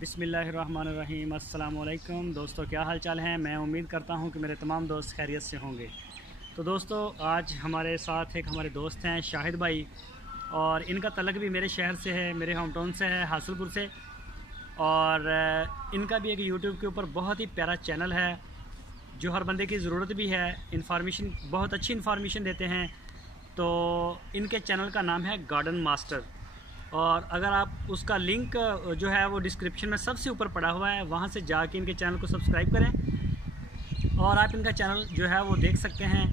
बिस्मिल्लाहिर्रहमानिर्रहीम। अस्सलाम वालेकुम दोस्तों, क्या हाल चाल हैं। मैं उम्मीद करता हूं कि मेरे तमाम दोस्त खैरियत से होंगे। तो दोस्तों, आज हमारे साथ एक हमारे दोस्त हैं शाहिद भाई, और इनका तलक भी मेरे शहर से है, मेरे होम टाउन से है, हासिलपुर से। और इनका भी एक यूट्यूब के ऊपर बहुत ही प्यारा चैनल है जो हर बंदे की ज़रूरत भी है। इन्फॉर्मेशन, बहुत अच्छी इन्फॉर्मेशन देते हैं। तो इनके चैनल का नाम है गार्डन मास्टर, और अगर आप उसका लिंक जो है वो डिस्क्रिप्शन में सबसे ऊपर पड़ा हुआ है, वहाँ से जाके इनके चैनल को सब्सक्राइब करें और आप इनका चैनल जो है वो देख सकते हैं।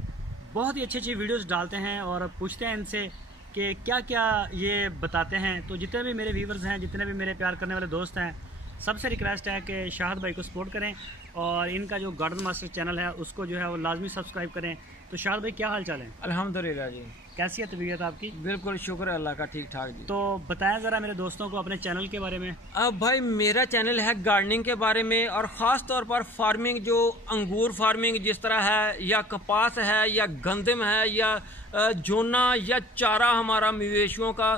बहुत ही अच्छी अच्छी वीडियोस डालते हैं और पूछते हैं इनसे कि क्या क्या ये बताते हैं। तो जितने भी मेरे व्यूवर्स हैं, जितने भी मेरे प्यार करने वाले दोस्त हैं, सबसे रिक्वेस्ट है कि शाहिद भाई को सपोर्ट करें और इनका जो गार्डन मास्टर चैनल है उसको जो है वो लाजमी सब्सक्राइब करें। तो शाहिद भाई, क्या हाल चाल है? अल्हम्दुलिल्लाह जी। कैसी है तबीयत आपकी? बिल्कुल शुक्र है अल्लाह का, ठीक ठाक जी। तो बताएं ज़रा मेरे दोस्तों को अपने चैनल के बारे में। अब भाई, मेरा चैनल है गार्डनिंग के बारे में, और ख़ास तौर पर फार्मिंग, जो अंगूर फार्मिंग जिस तरह है, या कपास है, या गंदम है, या जोना, या चारा हमारा मवेशियों का,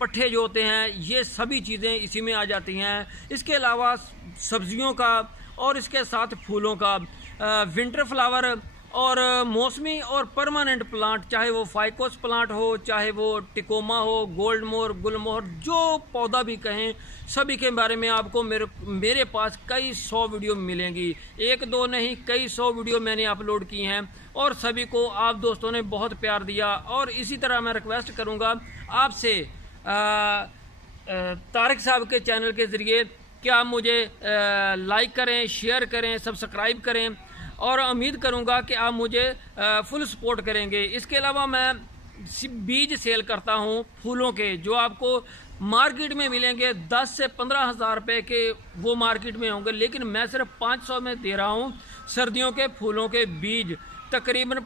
पट्ठे जो होते हैं, ये सभी चीज़ें इसी में आ जाती हैं। इसके अलावा सब्जियों का और इसके साथ फूलों का, विंटर फ्लावर और मौसमी और परमानेंट प्लांट, चाहे वो फाइकोस प्लांट हो, चाहे वो टिकोमा हो, गोल्ड मोर, गुलमोहर, जो पौधा भी कहें, सभी के बारे में आपको मेरे पास कई 100 वीडियो मिलेंगी। एक दो नहीं, कई 100 वीडियो मैंने अपलोड की हैं और सभी को आप दोस्तों ने बहुत प्यार दिया। और इसी तरह मैं रिक्वेस्ट करूंगा आपसे, तारिक साहब के चैनल के ज़रिए क्या मुझे लाइक करें, शेयर करें, सब्सक्राइब करें, और उम्मीद करूंगा कि आप मुझे फुल सपोर्ट करेंगे। इसके अलावा मैं बीज सेल करता हूं फूलों के, जो आपको मार्केट में मिलेंगे 10 से 15 हज़ार रुपये के, वो मार्केट में होंगे, लेकिन मैं सिर्फ 500 में दे रहा हूं सर्दियों के फूलों के बीज। तकरीबन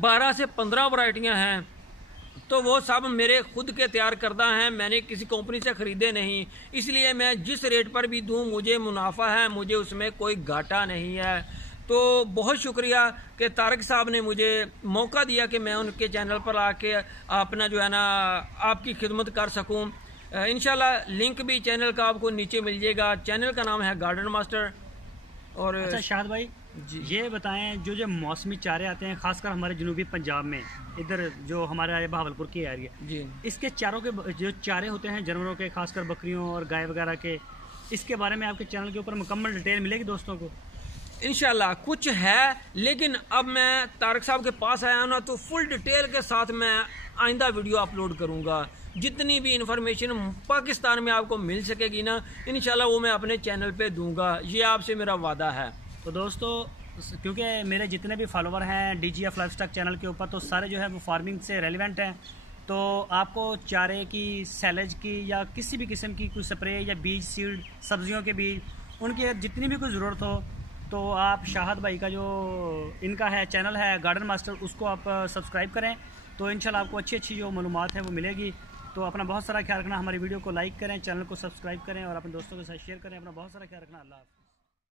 12 से 15 वैरायटियां हैं, तो वो सब मेरे खुद के तैयार करदा हैं, मैंने किसी कंपनी से ख़रीदे नहीं। इसलिए मैं जिस रेट पर भी दूं मुझे मुनाफा है, मुझे उसमें कोई घाटा नहीं है। तो बहुत शुक्रिया कि तारिक साहब ने मुझे मौका दिया कि मैं उनके चैनल पर आके अपना जो है ना आपकी खिदमत कर सकूं। इंशाल्लाह लिंक भी चैनल का आपको नीचे मिल जाएगा। चैनल का नाम है गार्डन मास्टर। और अच्छा शाहिद भाई जी, ये बताएं, जो मौसमी चारे आते हैं खासकर हमारे जनूबी पंजाब में, इधर जो हमारे बहावलपुर की एरिया जी, इसके चारों के जो चारे होते हैं जानवरों के, खासकर बकरियों और गाय वगैरह के, इसके बारे में आपके चैनल के ऊपर मुकम्मल डिटेल मिलेगी दोस्तों को? इंशाल्लाह कुछ है, लेकिन अब मैं तारिक साहब के पास आया हूं ना, तो फुल डिटेल के साथ मैं आइंदा वीडियो अपलोड करूंगा। जितनी भी इंफॉर्मेशन पाकिस्तान में आपको मिल सकेगी ना, इंशाल्लाह वो मैं अपने चैनल पे दूंगा, ये आपसे मेरा वादा है। तो दोस्तों, क्योंकि मेरे जितने भी फॉलोवर हैं DGF लाइफस्टाइल चैनल के ऊपर, तो सारे जो है वो फार्मिंग से रेलिवेंट हैं। तो आपको चारे की, सैलेज की, या किसी भी किस्म की कोई स्प्रे या बीज, सीड, सब्जियों के बीज, उनकी जितनी भी कोई ज़रूरत हो, तो आप शाहिद भाई का जो इनका है चैनल है गार्डन मास्टर, उसको आप सब्सक्राइब करें। तो इंशाल्लाह आपको अच्छी अच्छी जो मालूमात है वो मिलेगी। तो अपना बहुत सारा ख्याल रखना, हमारी वीडियो को लाइक करें, चैनल को सब्सक्राइब करें और अपने दोस्तों के साथ शेयर करें। अपना बहुत सारा ख्याल रखना। अल्लाह हाफ़िज़।